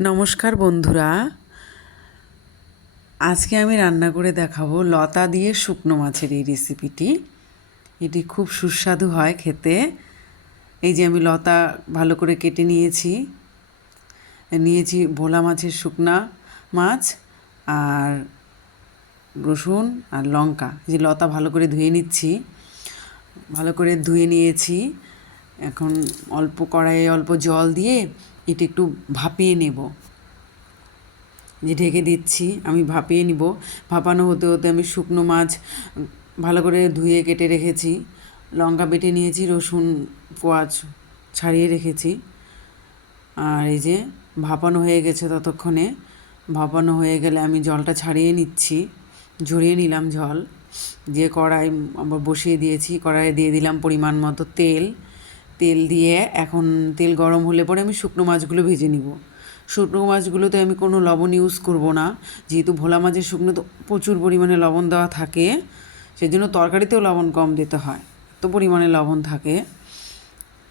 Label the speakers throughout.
Speaker 1: নমস্কার বন্ধুরা। আজকে আমি রান্না করে দেখাবো লতা দিয়ে শুকনো মাছের এই রেসিপিটি। এটি খুব সুস্বাদু হয় খেতে। এই যে আমি লতা ভালো করে কেটে নিয়েছি। নিয়েছি ভোলা মাছের শুকনা মাছ আর রসুন আর লঙ্কা। যে লতা ভালো করে ধুয়ে নিচ্ছি। ভালো করে ধুয়ে নিয়েছি। এখন অল্প কড়াইয়ে অল্প জল দিয়ে এটা একটু ভাপিয়ে নেব। যে ঢেকে দিচ্ছি, আমি ভাপিয়ে নিব। ভাপানো হতে হতে আমি শুকনো মাছ ভালো করে ধুয়ে কেটে রেখেছি। লঙ্কা বেটে নিয়েছি, রসুন, কোয়াচ ছাড়িয়ে রেখেছি। আর এই যে ভাপানো হয়ে গেছে ততক্ষণে। ভাপানো হয়ে গেলে আমি জলটা ছাড়িয়ে নিচ্ছি। ঝরিয়ে নিলাম জল। দিয়ে কড়াই আবার বসিয়ে দিয়েছি, কড়াইয়ে দিয়ে দিলাম পরিমাণ মতো তেল। তেল দিয়ে এখন তেল গরম হলে পরে আমি শুকনো মাছগুলো ভেজে নিব। শুকনো মাছগুলোতে আমি কোনো লবণ ইউজ করব না। যেহেতু ভোলা মাছের শুকনো তো প্রচুর পরিমাণে লবণ দেওয়া থাকে, সেজন্য তরকারিতেও লবণ কম দিতে হয়। এত পরিমাণে লবণ থাকে।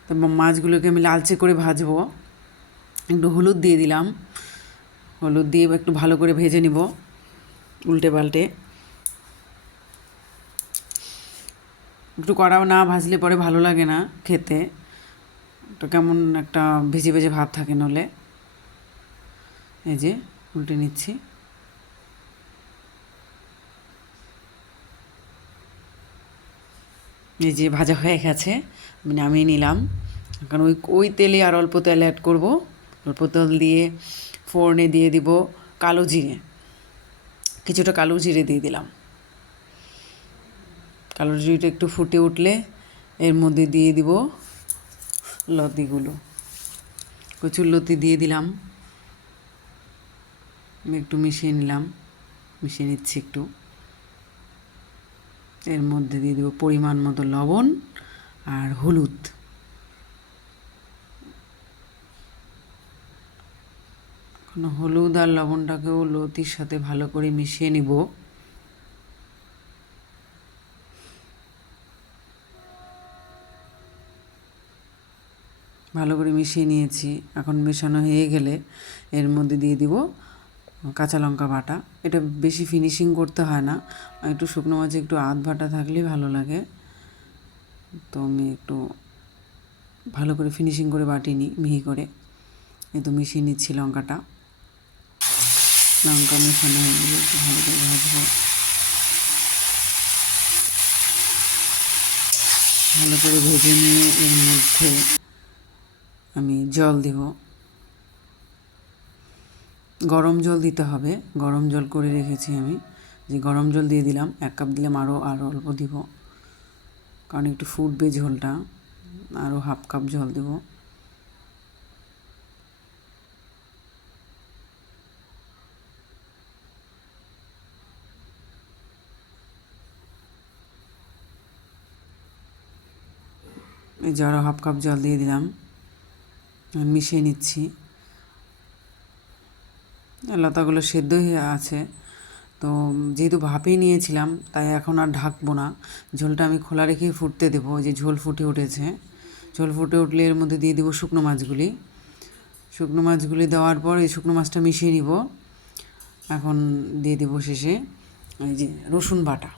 Speaker 1: তো মাছগুলোকে আমি লালচে করে ভাজবো। একটু হলুদ দিয়ে দিলাম। হলুদ দিয়ে একটু ভালো করে ভেজে নিব। উল্টে পাল্টে। একটু কড়াও না ভাজলে পরে ভালো লাগে না খেতে। তো কেমন একটা ভেজে ভেজে ভাব থাকে নলে। এই যে, উল্টে নিচ্ছি। এই যে ভাজা হয়ে গেছে আমি নামিয়ে নিলাম। কারণ ওই ওই তেলে আর অল্প তেল অ্যাড করব। অল্প তেল দিয়ে ফোড়নে দিয়ে দিব কালো জিরে। কিছুটা কালো জিরে দিয়ে দিলাম। কালো জিরেটা একটু ফুটে উঠলে এর মধ্যে দিয়ে দিব লতিগুলো। কচুর লতি দিয়ে দিলাম। একটু মিশিয়ে নিলাম, মিশিয়ে নিচ্ছি একটু। এর মধ্যে দিয়ে দেবো পরিমাণ মতো লবণ আর হলুদ। হলুদ আর লবণটাকেও লতির সাথে ভালো করে মিশিয়ে নিব। ভালো করে মিশিয়ে নিয়েছি। এখন মেশানো হয়ে গেলে এর মধ্যে দিয়ে দিব কাঁচা লঙ্কা বাটা। এটা বেশি ফিনিশিং করতে হয় না। একটু শুকনো মাছে একটু আধ বাটা থাকলেই ভালো লাগে। তো আমি একটু ভালো করে ফিনিশিং করে বাটিনি মিহি করে। এ তো মিশিয়ে নিচ্ছি লঙ্কাটা। লঙ্কা মেশানো হয়ে গেলে একটু ভালো করে ভাজবো। ভালো করে ভেজে নিয়ে এর মধ্যে আমি জল দেব। গরম জল দিতে হবে। গরম জল করে রেখেছি আমি। যে গরম জল দিয়ে দিলাম, এক কাপ দিলাম আরও আরও অল্প দিব। কারণ একটু ফুটবে ঝোলটা। আরও হাফ কাপ জল দেব। এই যে আরও হাফ কাপ জল দিয়ে দিলাম। মিশিয়ে নিচ্ছি। লতাগুলো সেদ্ধ হয়ে আছে। তো যেহেতু ভাপেই নিয়েছিলাম, তাই এখন আর ঢাকবো না। ঝোলটা আমি খোলা রেখে ফুটতে দেবো যে ঝোল ফুটে উঠেছে। ঝোল ফুটে উঠলে এর মধ্যে দিয়ে দেবো শুকনো মাছগুলি। শুকনো মাছগুলি দেওয়ার পর এই শুকনো মাছটা মিশিয়ে নিব। এখন দিয়ে দেবো শেষে এই যে রসুন বাটা।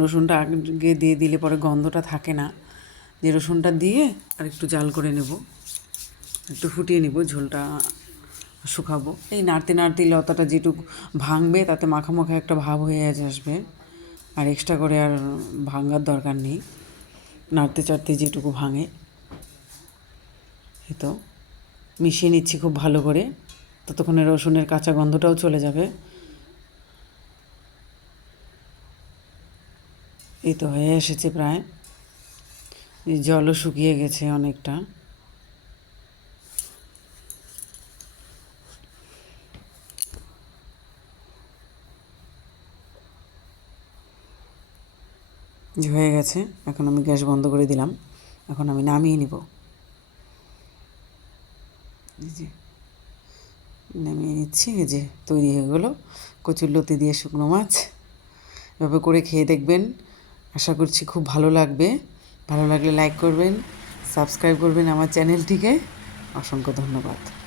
Speaker 1: রসুনটা আগে দিয়ে দিলে পরে গন্ধটা থাকে না। যে রসুনটা দিয়ে আর একটু জাল করে নেব। একটু ফুটিয়ে নিব, ঝোলটা শুকাবো। এই নাড়তে নাড়তে লতাটা যেটুকু ভাঙবে, তাতে মাখা মাখা একটা ভাব হয়ে আসবে। আর এক্সট্রা করে আর ভাঙার দরকার নেই। নাড়তে চাড়তে যেটুকু ভাঙে এ তো। মিশিয়ে নিচ্ছি খুব ভালো করে। ততক্ষণে রসুনের কাঁচা গন্ধটাও চলে যাবে। এই তো হয়ে এসেছে প্রায়। জলও শুকিয়ে গেছে অনেকটা। হয়ে গেছে, এখন আমি গ্যাস বন্ধ করে দিলাম। এখন আমি নামিয়ে নিব। যে, নামিয়ে নিচ্ছি। এই যে, তৈরি হয়ে গেলো। কচুরলতি দিয়ে শুকনো মাছ। এভাবে করে খেয়ে দেখবেন। আশা করছি খুব ভালো লাগবে। ভালো লাগলে লাইক করবেন সাবস্ক্রাইব করবেন আমার চ্যানেলটিকে অসংখ্য ধন্যবাদ।